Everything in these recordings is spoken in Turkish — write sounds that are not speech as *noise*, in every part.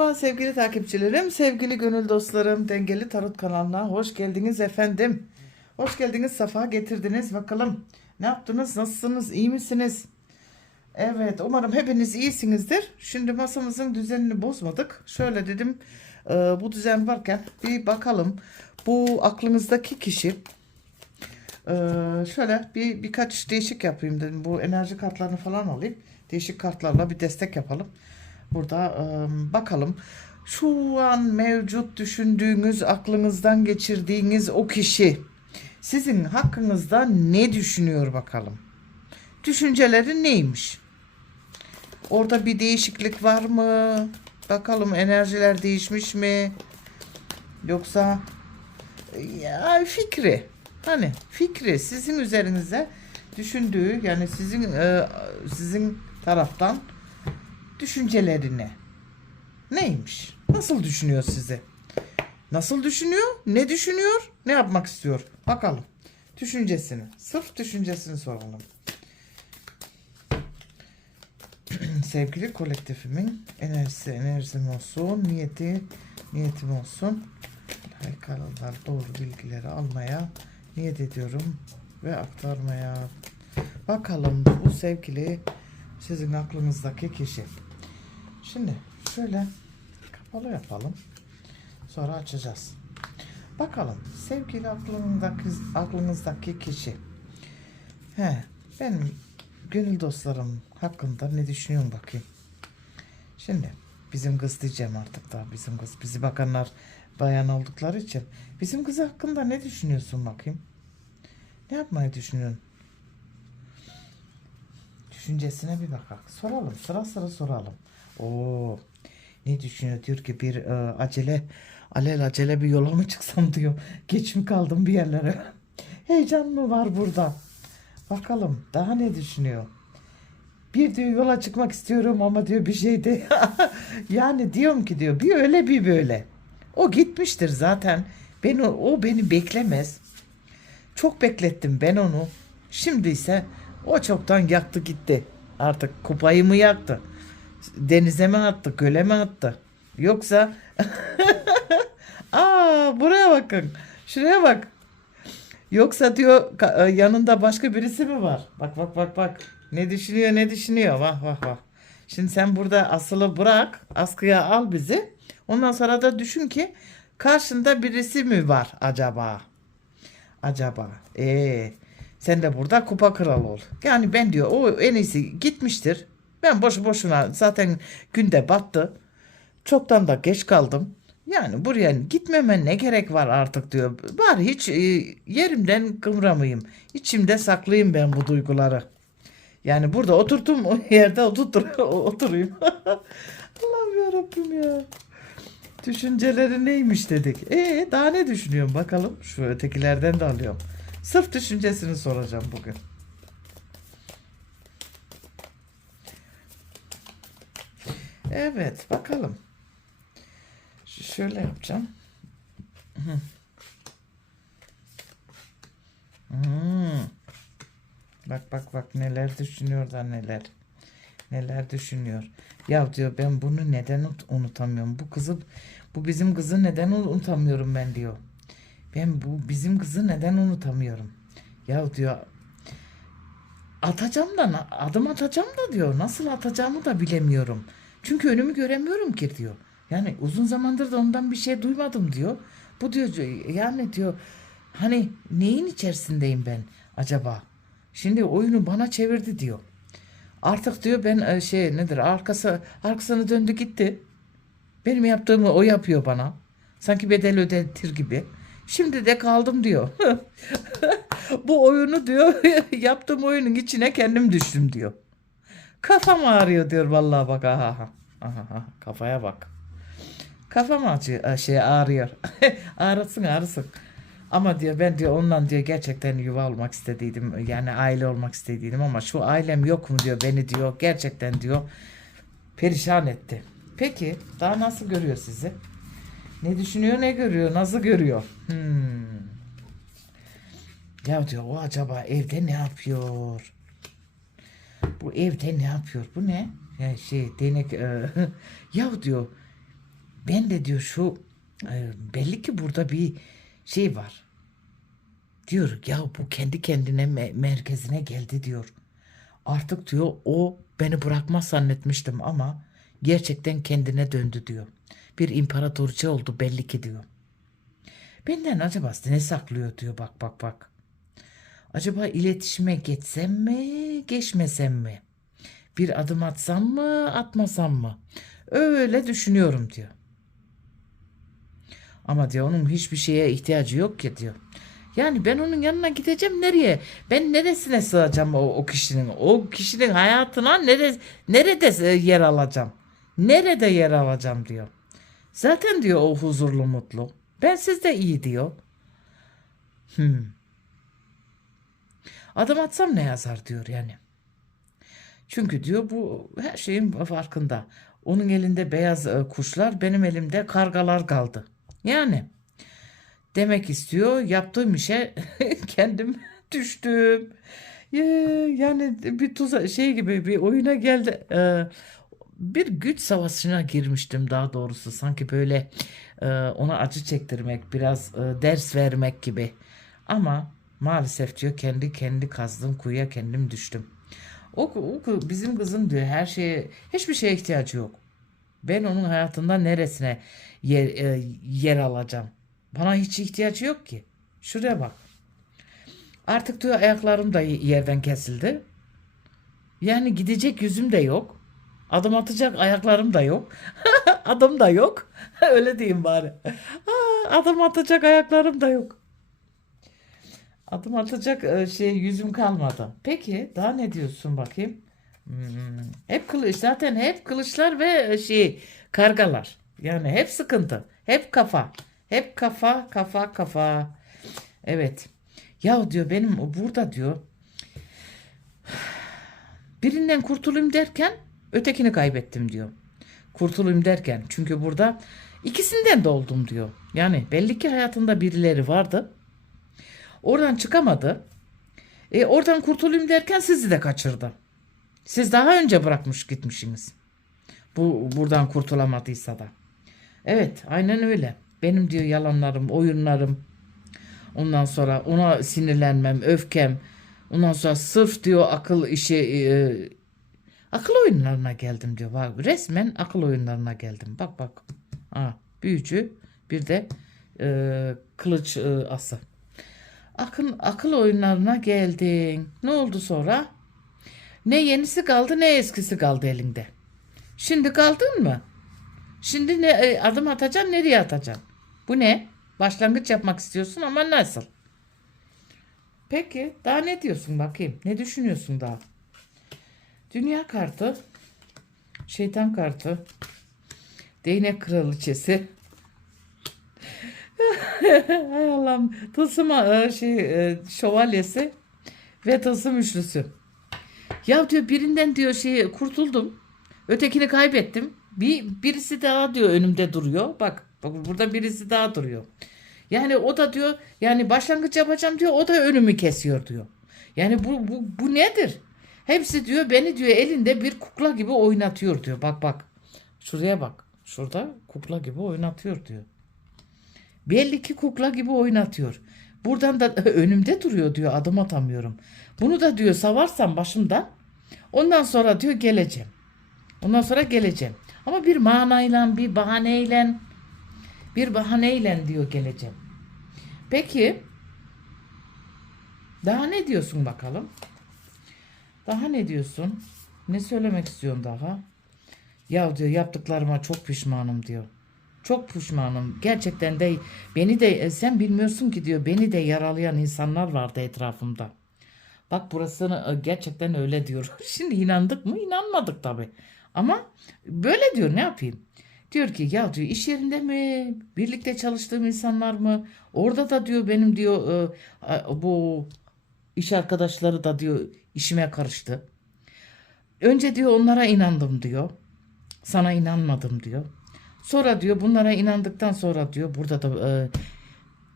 Merhaba sevgili takipçilerim, sevgili gönül dostlarım, Dengeli Tarot kanalına hoş geldiniz efendim. Hoş geldiniz, safa getirdiniz. Bakalım ne yaptınız, nasılsınız, iyi misiniz? Evet, umarım hepiniz iyisinizdir. Şimdi masamızın düzenini bozmadık. Şöyle dedim, e, bu düzen varken bir bakalım. Bu aklınızdaki kişi e, şöyle bir birkaç değişik yapayım dedim. Bu enerji kartlarını falan alayım. Değişik kartlarla bir destek yapalım. Burada bakalım şu an mevcut düşündüğünüz, aklınızdan geçirdiğiniz o kişi sizin hakkınızda ne düşünüyor bakalım. Düşünceleri neymiş? Orada bir değişiklik var mı? Bakalım enerjiler değişmiş mi? Yoksa ya fikri hani fikri sizin üzerinize düşündüğü yani sizin sizin taraftan düşüncelerine neymiş? Nasıl düşünüyor sizi? Nasıl düşünüyor? Ne düşünüyor? Ne yapmak istiyor? Bakalım. Düşüncesini. Sırf düşüncesini soralım. *clears throat* Sevgili kolektifimin enerjisi enerjim olsun, niyeti niyetim olsun. Harikalar doğru bilgileri almaya niyet ediyorum ve aktarmaya. Bakalım bu sevgili sizin aklınızdaki kişi. Şimdi şöyle kapalı yapalım. Sonra açacağız. Bakalım sevgili aklınızdaki, aklınızdaki kişi. He, benim gönül dostlarım hakkında ne düşünüyorum bakayım. Şimdi bizim kız diyeceğim artık da bizim kız. Bizi bakanlar bayan oldukları için. Bizim kız hakkında ne düşünüyorsun bakayım? Ne yapmayı düşünüyorsun? Düşüncesine bir bakalım. Soralım. Sıra sıra soralım. Oo. Ne düşünüyor? Diyor ki bir e, acele alel acele bir yola mı çıksam diyor. Geç mi kaldım bir yerlere? *laughs* Heyecan mı var burada? Bakalım daha ne düşünüyor? Bir diyor yola çıkmak istiyorum ama diyor bir şey de *laughs* yani diyorum ki diyor bir öyle bir böyle. O gitmiştir zaten. Beni o beni beklemez. Çok beklettim ben onu. Şimdi ise o çoktan yaktı gitti. Artık kupayı mı yaktı? Denize mi attı? Göle mi attı? Yoksa *laughs* Aa buraya bakın. Şuraya bak. Yoksa diyor e, yanında başka birisi mi var? Bak bak bak bak. Ne düşünüyor ne düşünüyor? Vah vah vah. Şimdi sen burada asılı bırak. Askıya al bizi. Ondan sonra da düşün ki karşında birisi mi var acaba? Acaba. Ee, sen de burada kupa kralı ol. Yani ben diyor o en iyisi gitmiştir. Ben boşu boşuna zaten günde battı. Çoktan da geç kaldım. Yani buraya gitmeme ne gerek var artık diyor. Bari hiç e, yerimden kımramayayım. İçimde saklayayım ben bu duyguları. Yani burada oturtum o yerde oturtur, *laughs* oturayım. *laughs* Allah'ım yarabbim ya. Düşünceleri neymiş dedik. E daha ne düşünüyorum bakalım. Şu ötekilerden de alıyorum. Sırf düşüncesini soracağım bugün. Evet bakalım. Şöyle yapacağım. Hmm. Bak bak bak neler düşünüyor da neler. Neler düşünüyor. Ya diyor ben bunu neden unut- unutamıyorum. Bu kızı bu bizim kızı neden unutamıyorum ben diyor. Ben bu bizim kızı neden unutamıyorum. Ya diyor atacağım da adım atacağım da diyor. Nasıl atacağımı da bilemiyorum. Çünkü önümü göremiyorum ki diyor. Yani uzun zamandır da ondan bir şey duymadım diyor. Bu diyor yani diyor hani neyin içerisindeyim ben acaba? Şimdi oyunu bana çevirdi diyor. Artık diyor ben e, şey nedir arkası arkasını döndü gitti. Benim yaptığımı o yapıyor bana. Sanki bedel ödetir gibi. Şimdi de kaldım diyor. *laughs* Bu oyunu diyor *laughs* yaptığım oyunun içine kendim düştüm diyor. Kafam ağrıyor diyor vallahi bak aha aha. aha, kafaya bak. Kafam acıyor, şey ağrıyor. *laughs* ağrısın ağrısın. Ama diyor ben diyor ondan diyor gerçekten yuva olmak istediydim. Yani aile olmak istediydim ama şu ailem yok mu diyor beni diyor gerçekten diyor perişan etti. Peki daha nasıl görüyor sizi? Ne düşünüyor ne görüyor nasıl görüyor? Hmm. Ya diyor o acaba evde ne yapıyor? Bu evde ne yapıyor? Bu ne? Ya şey denek e, *laughs* ya diyor ben de diyor şu e, belli ki burada bir şey var. Diyor ya bu kendi kendine me- merkezine geldi diyor. Artık diyor o beni bırakmaz zannetmiştim ama gerçekten kendine döndü diyor. Bir imparatorça oldu belli ki diyor. Benden acaba ne saklıyor diyor bak bak bak. Acaba iletişime geçsem mi geçmesem mi? Bir adım atsam mı atmasam mı? Öyle düşünüyorum diyor. Ama diyor onun hiçbir şeye ihtiyacı yok ki diyor. Yani ben onun yanına gideceğim nereye? Ben neresine sığacağım o, o kişinin? O kişinin hayatına nere, nerede yer alacağım? Nerede yer alacağım diyor. Zaten diyor o huzurlu mutlu. Ben sizde iyi diyor. Hmm. Adım atsam ne yazar diyor yani. Çünkü diyor bu her şeyin farkında. Onun elinde beyaz e, kuşlar, benim elimde kargalar kaldı. Yani demek istiyor yaptığım işe *laughs* kendim düştüm. Ya- Yani bir tuza şey gibi bir oyuna geldi. Ee, bir güç savaşına girmiştim daha doğrusu. Sanki böyle e, ona acı çektirmek, biraz e, ders vermek gibi. Ama maalesef diyor kendi kendi kazdığım kuyuya kendim düştüm. O, o bizim kızım diyor her şeye hiçbir şeye ihtiyacı yok. Ben onun hayatında neresine yer, e, yer alacağım? Bana hiç ihtiyacı yok ki. Şuraya bak. Artık diyor ayaklarım da yerden kesildi. Yani gidecek yüzüm de yok. Adım atacak ayaklarım da yok. *laughs* Adım da yok. *laughs* Öyle diyeyim bari. Adım atacak ayaklarım da yok. Adım atacak e, şey yüzüm kalmadı. Peki daha ne diyorsun bakayım? Hmm, hep kılıç zaten hep kılıçlar ve e, şey kargalar. Yani hep sıkıntı. Hep kafa. Hep kafa kafa kafa. Evet. Ya diyor benim burada diyor birinden kurtulayım derken ötekini kaybettim diyor. Kurtulayım derken çünkü burada ikisinden de oldum diyor. Yani belli ki hayatında birileri vardı. Oradan çıkamadı. E, oradan kurtulayım derken sizi de kaçırdı. Siz daha önce bırakmış gitmişsiniz. Bu buradan kurtulamadıysa da. Evet, aynen öyle. Benim diyor yalanlarım, oyunlarım. Ondan sonra ona sinirlenmem, öfkem. Ondan sonra sırf diyor akıl işi e, akıl oyunlarına geldim diyor. Bak resmen akıl oyunlarına geldim. Bak bak. Ha, büyücü bir de e, kılıç e, ası. Akıl, akıl oyunlarına geldin. Ne oldu sonra? Ne yenisi kaldı ne eskisi kaldı elinde. Şimdi kaldın mı? Şimdi ne e, adım atacaksın nereye atacaksın? Bu ne? Başlangıç yapmak istiyorsun ama nasıl? Peki daha ne diyorsun bakayım? Ne düşünüyorsun daha? Dünya kartı, şeytan kartı, değnek kraliçesi. *laughs* Hay Allah'ım. Tılsım e, şey e, şövalyesi ve tılsım üçlüsü. Ya diyor birinden diyor şey kurtuldum. Ötekini kaybettim. Bir birisi daha diyor önümde duruyor. Bak, bak burada birisi daha duruyor. Yani o da diyor yani başlangıç yapacağım diyor. O da önümü kesiyor diyor. Yani bu bu bu nedir? Hepsi diyor beni diyor elinde bir kukla gibi oynatıyor diyor. Bak bak. Şuraya bak. Şurada kukla gibi oynatıyor diyor. Belli ki kukla gibi oynatıyor. Buradan da *laughs* önümde duruyor diyor adım atamıyorum. Bunu da diyor savarsam başımda ondan sonra diyor geleceğim. Ondan sonra geleceğim. Ama bir manayla bir bahaneyle bir bahaneyle diyor geleceğim. Peki daha ne diyorsun bakalım? Daha ne diyorsun? Ne söylemek istiyorsun daha? Ya diyor yaptıklarıma çok pişmanım diyor. Çok pişmanım. Gerçekten de beni de e, sen bilmiyorsun ki diyor beni de yaralayan insanlar vardı etrafımda. Bak burasını e, gerçekten öyle diyor. *laughs* Şimdi inandık mı? İnanmadık tabi. Ama böyle diyor ne yapayım? Diyor ki ya diyor iş yerinde mi? Birlikte çalıştığım insanlar mı? Orada da diyor benim diyor e, bu iş arkadaşları da diyor işime karıştı. Önce diyor onlara inandım diyor. Sana inanmadım diyor. Sonra diyor bunlara inandıktan sonra diyor burada da e,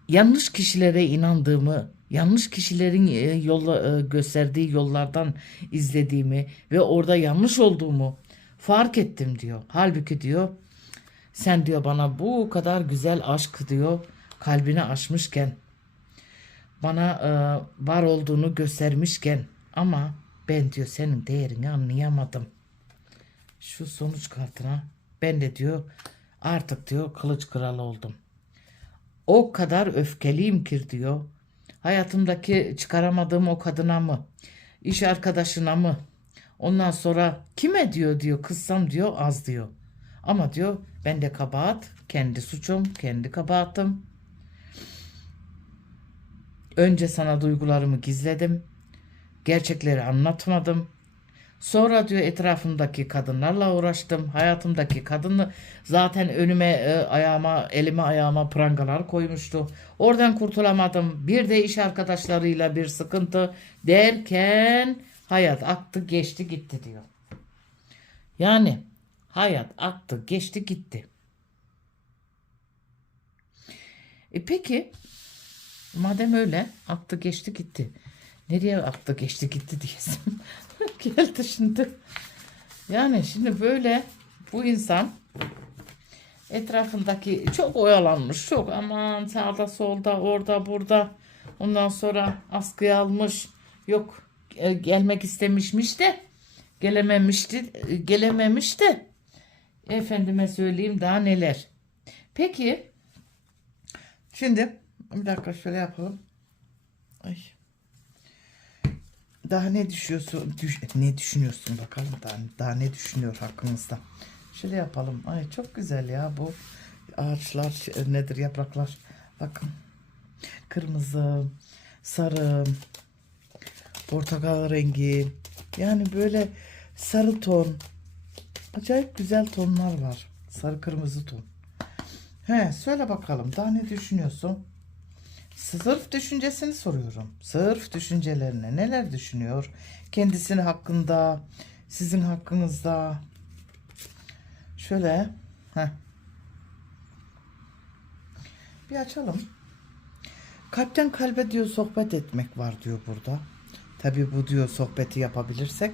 yanlış kişilere inandığımı, yanlış kişilerin e, yolla, e, gösterdiği yollardan izlediğimi ve orada yanlış olduğumu fark ettim diyor. Halbuki diyor Sen diyor bana bu kadar güzel aşk diyor kalbini açmışken bana e, var olduğunu göstermişken ama ben diyor senin değerini anlayamadım. Şu sonuç kartına ben de diyor artık diyor kılıç kralı oldum. O kadar öfkeliyim ki diyor. Hayatımdaki çıkaramadığım o kadına mı? iş arkadaşına mı? Ondan sonra kime diyor diyor kızsam diyor az diyor. Ama diyor ben de kabahat, kendi suçum, kendi kabahatım. Önce sana duygularımı gizledim. Gerçekleri anlatmadım. Sonra diyor etrafımdaki kadınlarla uğraştım. Hayatımdaki kadını zaten önüme, e, ayağıma, elime ayağıma prangalar koymuştu. Oradan kurtulamadım. Bir de iş arkadaşlarıyla bir sıkıntı derken hayat aktı geçti gitti diyor. Yani hayat aktı geçti gitti. E peki madem öyle aktı geçti gitti. Nereye aktı geçti gitti diyesim. *laughs* Geldi şimdi. Yani şimdi böyle bu insan etrafındaki çok oyalanmış. Çok aman sağda solda orada burada. Ondan sonra askıya almış. Yok e, gelmek istemişmiş de gelememişti. e, Gelememiş de efendime söyleyeyim daha neler. Peki şimdi bir dakika şöyle yapalım. Ay. Daha ne düşünüyorsun? Düş, ne düşünüyorsun bakalım daha, daha ne düşünüyor hakkınızda? Şöyle yapalım. Ay çok güzel ya bu ağaçlar nedir yapraklar. Bakın. Kırmızı, sarı, portakal rengi. Yani böyle sarı ton. Acayip güzel tonlar var. Sarı kırmızı ton. He söyle bakalım daha ne düşünüyorsun? Sırf düşüncesini soruyorum. Sırf düşüncelerine neler düşünüyor? Kendisini hakkında, sizin hakkınızda. Şöyle. Heh. Bir açalım. Kalpten kalbe diyor sohbet etmek var diyor burada. Tabii bu diyor sohbeti yapabilirsek,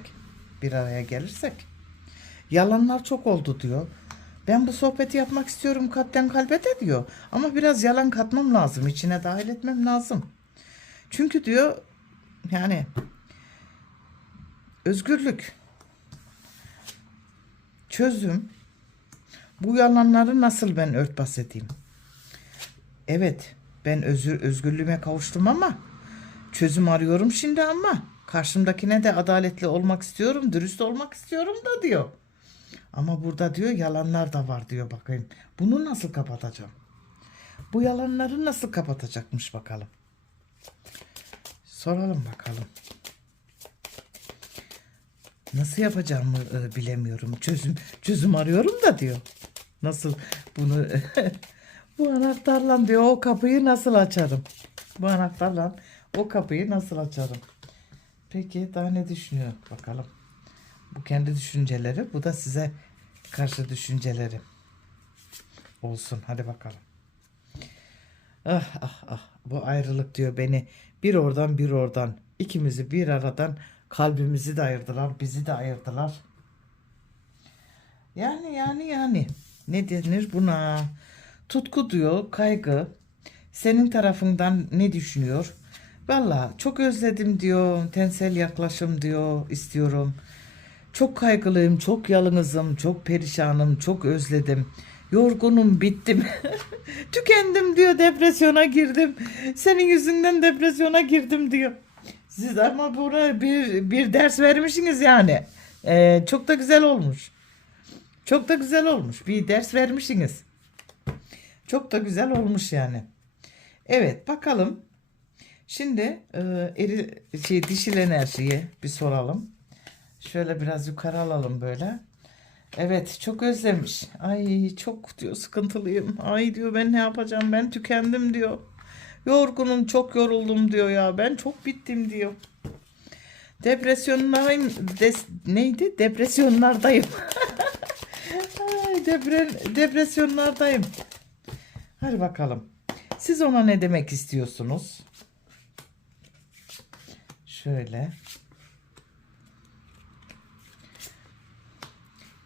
bir araya gelirsek. Yalanlar çok oldu diyor. Ben bu sohbeti yapmak istiyorum kalpten kalbe de diyor. Ama biraz yalan katmam lazım. içine dahil etmem lazım. Çünkü diyor yani özgürlük, çözüm, bu yalanları nasıl ben örtbas edeyim? Evet ben özür, özgürlüğüme kavuştum ama çözüm arıyorum şimdi ama karşımdakine de adaletli olmak istiyorum, dürüst olmak istiyorum da diyor. Ama burada diyor yalanlar da var diyor bakayım. Bunu nasıl kapatacağım? Bu yalanları nasıl kapatacakmış bakalım. Soralım bakalım. Nasıl yapacağımı e, bilemiyorum. Çözüm çözüm arıyorum da diyor. Nasıl bunu *laughs* bu anahtarla diyor o kapıyı nasıl açarım? Bu anahtarla o kapıyı nasıl açarım? Peki daha ne düşünüyor bakalım. Bu kendi düşünceleri. Bu da size karşı düşünceleri. Olsun. Hadi bakalım. Ah ah ah. Bu ayrılık diyor beni bir oradan bir oradan. ikimizi bir aradan kalbimizi de ayırdılar. Bizi de ayırdılar. Yani yani yani. Ne denir buna? Tutku diyor. Kaygı. Senin tarafından ne düşünüyor? Valla çok özledim diyor. Tensel yaklaşım diyor. istiyorum. Çok kaygılıyım, çok yalnızım, çok perişanım, çok özledim. Yorgunum, bittim. *laughs* Tükendim diyor, depresyona girdim. Senin yüzünden depresyona girdim diyor. Siz ama buna bir, bir ders vermişsiniz yani. Ee, çok da güzel olmuş. Çok da güzel olmuş. Bir ders vermişsiniz. Çok da güzel olmuş yani. Evet bakalım. Şimdi e, eri, şey, dişil enerjiyi bir soralım. Şöyle biraz yukarı alalım böyle. Evet çok özlemiş. Ay çok diyor sıkıntılıyım. Ay diyor ben ne yapacağım ben tükendim diyor. Yorgunum çok yoruldum diyor ya. Ben çok bittim diyor. Depresyonlardayım. Des, neydi? Depresyonlardayım. *laughs* Ay, depre, depresyonlardayım. Hadi bakalım. Siz ona ne demek istiyorsunuz? Şöyle.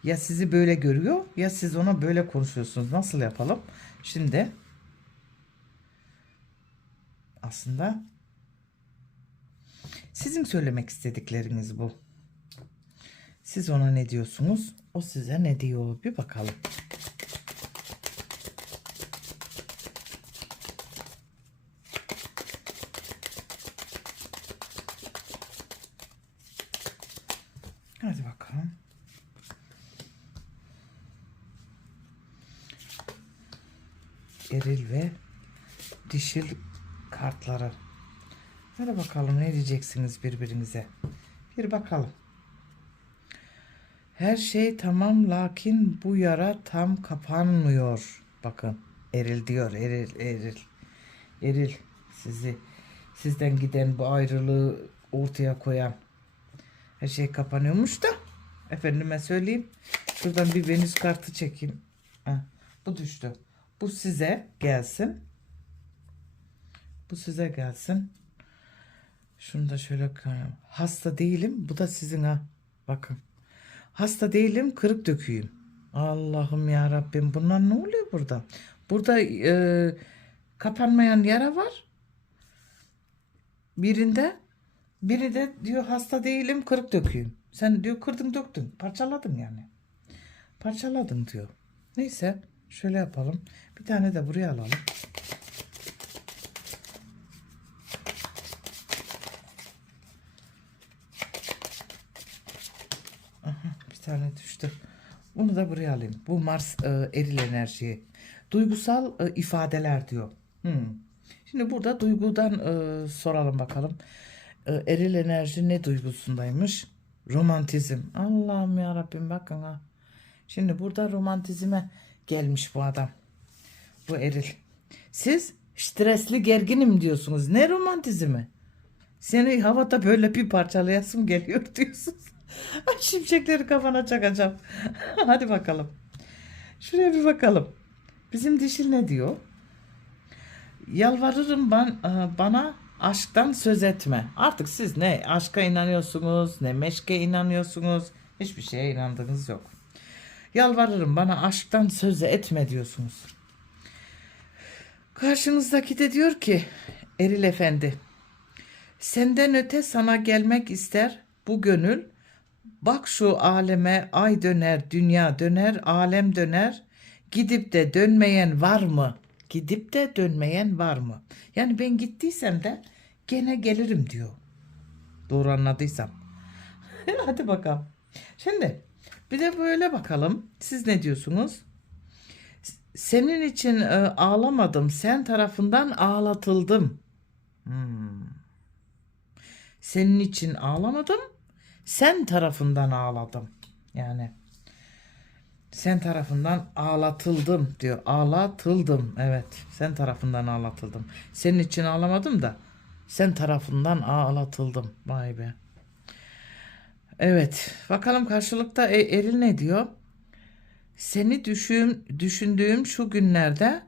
Ya sizi böyle görüyor ya siz ona böyle konuşuyorsunuz. Nasıl yapalım? Şimdi aslında sizin söylemek istedikleriniz bu. Siz ona ne diyorsunuz? O size ne diyor? Bir bakalım. Hadi bakalım. Eril ve dişil kartları. Hadi bakalım ne diyeceksiniz birbirinize. Bir bakalım. Her şey tamam lakin bu yara tam kapanmıyor. Bakın Eril diyor Eril Eril. Eril sizi sizden giden bu ayrılığı ortaya koyan her şey kapanıyormuş da efendime söyleyeyim. Şuradan bir Venüs kartı çekeyim. Ha, bu düştü. Bu size gelsin. Bu size gelsin. Şunu da şöyle koyayım. Hasta değilim. Bu da sizin ha. Bakın. Hasta değilim. Kırık döküyüm. Allah'ım ya Rabbim. Bunlar ne oluyor burada? Burada e, kapanmayan yara var. Birinde biri de diyor hasta değilim kırık döküyüm. Sen diyor kırdın döktün. Parçaladın yani. Parçaladın diyor. Neyse şöyle yapalım. Bir tane de buraya alalım. Aha, bir tane düştü. Bunu da buraya alayım. Bu Mars e, eril enerji. Duygusal e, ifadeler diyor. Hmm. Şimdi burada duygudan e, soralım bakalım. E, eril enerji ne duygusundaymış? Romantizm. Allah'ım ya Rabbim bakın ha. Şimdi burada romantizme gelmiş bu adam. Bu eril. Siz stresli gerginim diyorsunuz. Ne romantizmi? Seni havada böyle bir parçalayasım geliyor *laughs* diyorsunuz. *laughs* Şimşekleri kafana çakacağım. *laughs* Hadi bakalım. Şuraya bir bakalım. Bizim dişil ne diyor? Yalvarırım ben, e, bana aşktan söz etme. Artık siz ne aşka inanıyorsunuz ne meşke inanıyorsunuz. Hiçbir şeye inandığınız yok. Yalvarırım bana aşktan söz etme diyorsunuz. Karşınızdaki de diyor ki Eril Efendi senden öte sana gelmek ister bu gönül. Bak şu aleme ay döner, dünya döner, alem döner. Gidip de dönmeyen var mı? Gidip de dönmeyen var mı? Yani ben gittiysem de gene gelirim diyor. Doğru anladıysam. *laughs* Hadi bakalım. Şimdi bir de böyle bakalım. Siz ne diyorsunuz? Senin için e, ağlamadım. Sen tarafından ağlatıldım. Hmm. Senin için ağlamadım. Sen tarafından ağladım. Yani sen tarafından ağlatıldım diyor. Ağlatıldım. Evet. Sen tarafından ağlatıldım. Senin için ağlamadım da sen tarafından ağlatıldım. Vay be. Evet. Bakalım karşılıkta e, Eril ne diyor? Seni düşün, düşündüğüm şu günlerde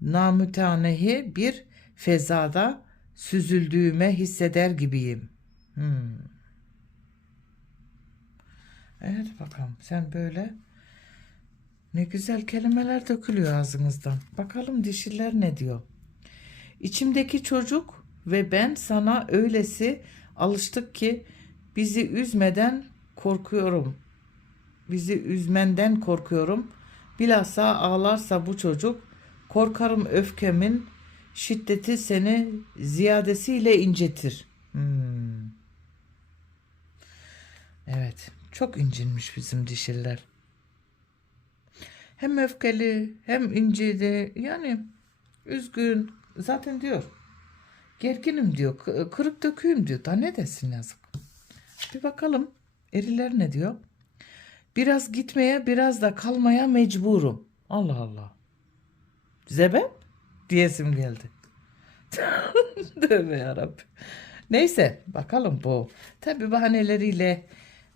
namütenahi bir fezada süzüldüğüme hisseder gibiyim. Hmm. Evet bakalım sen böyle ne güzel kelimeler dökülüyor ağzınızdan. Bakalım dişiler ne diyor? İçimdeki çocuk ve ben sana öylesi alıştık ki bizi üzmeden korkuyorum. Bizi üzmenden korkuyorum. Bilhassa ağlarsa bu çocuk korkarım öfkemin şiddeti seni ziyadesiyle incetir. Hmm. Evet, çok incinmiş bizim dişiler. Hem öfkeli hem incidi yani üzgün zaten diyor. Gerginim diyor, kırık döküyüm diyor. Daha ne desin yazık. Bir bakalım eriler ne diyor? Biraz gitmeye biraz da kalmaya mecburum. Allah Allah. Sebep? Diyesim geldi. *laughs* Tövbe yarabbim. Neyse bakalım bu. Tabi bahaneleriyle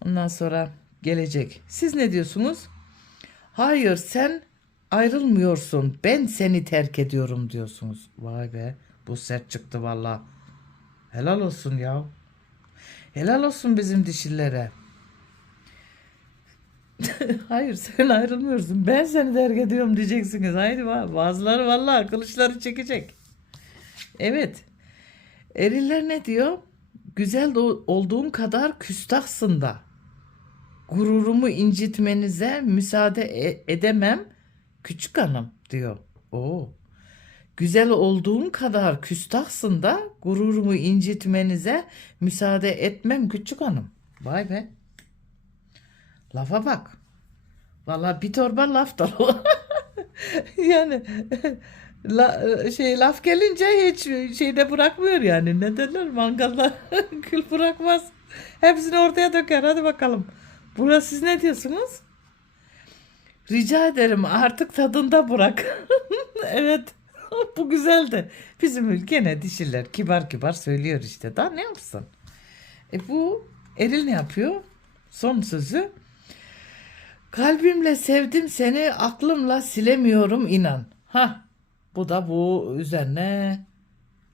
ondan sonra gelecek. Siz ne diyorsunuz? Hayır sen ayrılmıyorsun. Ben seni terk ediyorum diyorsunuz. Vay be bu sert çıktı valla. Helal olsun ya. Helal olsun bizim dişillere. *laughs* Hayır sen ayrılmıyorsun. Ben seni terk ediyorum diyeceksiniz. Haydi va- bazıları vallahi kılıçları çekecek. Evet. Eriller ne diyor? Güzel olduğun kadar küstahsın da. Gururumu incitmenize müsaade e- edemem küçük hanım diyor. Oo. Güzel olduğun kadar küstahsın da gururumu incitmenize müsaade etmem küçük hanım. Vay be. Lafa bak. Vallahi bir torba laf dolu. *laughs* yani *laughs* la, şey laf gelince hiç şeyde bırakmıyor yani. Ne derler mangalda kül *laughs* bırakmaz. Hepsini ortaya döker. Hadi bakalım. Buna siz ne diyorsunuz? Rica ederim artık tadında bırak. *laughs* evet. *laughs* Bu güzeldi. Bizim gene dişiler kibar kibar söylüyor işte. Daha ne yapsın? E bu eril ne yapıyor? Son sözü. Kalbimle sevdim seni, aklımla silemiyorum inan. Ha, bu da bu üzerine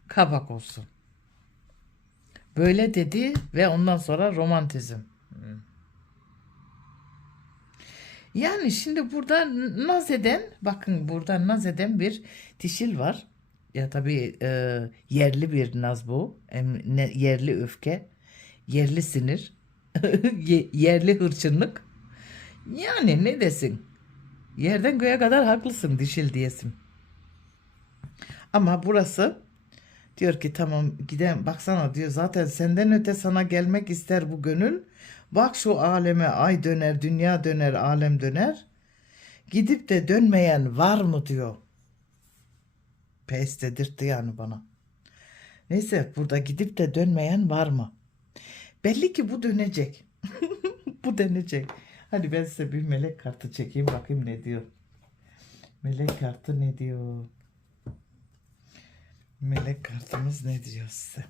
kabak olsun. Böyle dedi ve ondan sonra romantizm. Hmm. Yani şimdi burada naz eden, bakın burada naz eden bir dişil var. Ya tabii e, yerli bir naz bu. Ne- yerli öfke, yerli sinir, *laughs* ye- yerli hırçınlık. Yani ne desin? Yerden göğe kadar haklısın dişil diyesin. Ama burası diyor ki tamam giden baksana diyor zaten senden öte sana gelmek ister bu gönül. Bak şu aleme ay döner, dünya döner, alem döner. Gidip de dönmeyen var mı diyor. Pes dedirtti yani bana. Neyse burada gidip de dönmeyen var mı? Belli ki bu dönecek. *laughs* bu dönecek. Hadi ben size bir melek kartı çekeyim bakayım ne diyor. Melek kartı ne diyor? Melek kartımız ne diyor size?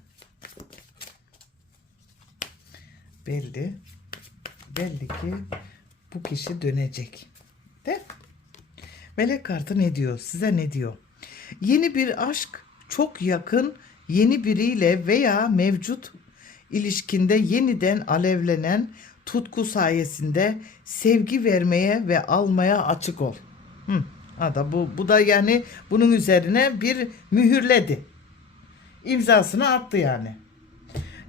Belli. Belli ki bu kişi dönecek. De. Melek kartı ne diyor? Size ne diyor? Yeni bir aşk çok yakın yeni biriyle veya mevcut ilişkinde yeniden alevlenen tutku sayesinde sevgi vermeye ve almaya açık ol. Hı. Ha da bu, bu da yani bunun üzerine bir mühürledi. İmzasını attı yani.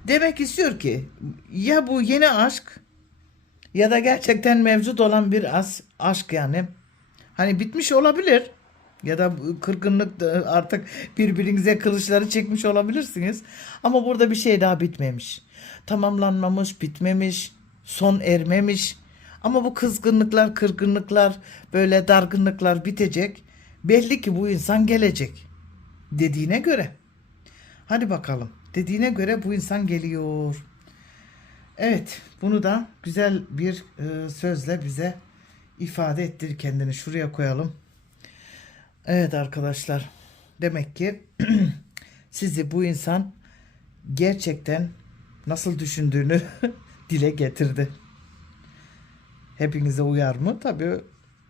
Demek istiyor ki ya bu yeni aşk ya da gerçekten mevcut olan bir as, aşk yani. Hani bitmiş olabilir. Ya da kırgınlık da artık birbirinize kılıçları çekmiş olabilirsiniz. Ama burada bir şey daha bitmemiş. Tamamlanmamış, bitmemiş, son ermemiş. Ama bu kızgınlıklar, kırgınlıklar, böyle dargınlıklar bitecek. Belli ki bu insan gelecek. Dediğine göre. Hadi bakalım. Dediğine göre bu insan geliyor. Evet, bunu da güzel bir e, sözle bize ifade ettir kendini. Şuraya koyalım. Evet arkadaşlar. Demek ki *clears throat* sizi bu insan gerçekten nasıl düşündüğünü *laughs* dile getirdi. Hepinize uyar mı? Tabii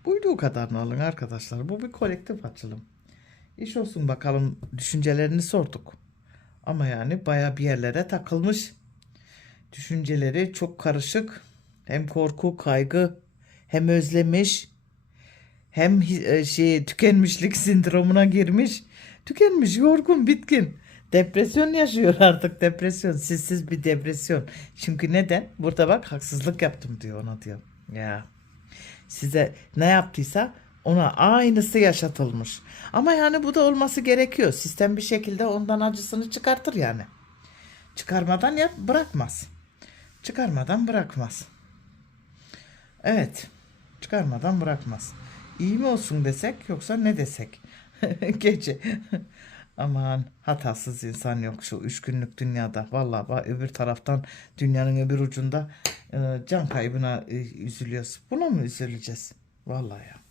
buyduğu kadarını alın arkadaşlar. Bu bir kolektif açılım. İş olsun bakalım düşüncelerini sorduk. Ama yani baya bir yerlere takılmış. Düşünceleri çok karışık. Hem korku, kaygı, hem özlemiş, hem e, şey tükenmişlik *laughs* sindromuna girmiş. Tükenmiş, yorgun, bitkin. Depresyon yaşıyor *laughs* artık depresyon. Sizsiz bir depresyon. Çünkü neden? Burada bak haksızlık yaptım diyor ona diyor. Ya size ne yaptıysa ona aynısı yaşatılmış. Ama yani bu da olması gerekiyor. Sistem bir şekilde ondan acısını çıkartır yani. Çıkarmadan yap bırakmaz. Çıkarmadan bırakmaz. Evet. Çıkarmadan bırakmaz. İyi mi olsun desek yoksa ne desek? *laughs* Gece. *laughs* Aman hatasız insan yok şu üç günlük dünyada. Vallahi öbür taraftan dünyanın öbür ucunda e, can kaybına e, üzülüyoruz. Buna mı üzüleceğiz? Vallahi ya.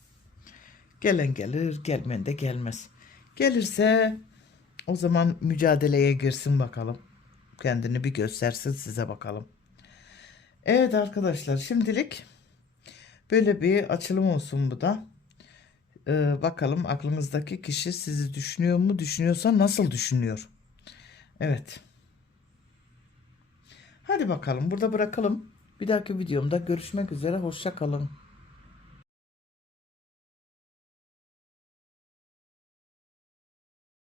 Gelen gelir, gelmeyen de gelmez. Gelirse o zaman mücadeleye girsin bakalım. Kendini bir göstersin size bakalım. Evet arkadaşlar şimdilik böyle bir açılım olsun bu da. Ee, bakalım aklınızdaki kişi sizi düşünüyor mu? Düşünüyorsa nasıl düşünüyor? Evet. Hadi bakalım burada bırakalım. Bir dahaki videomda görüşmek üzere. Hoşça kalın.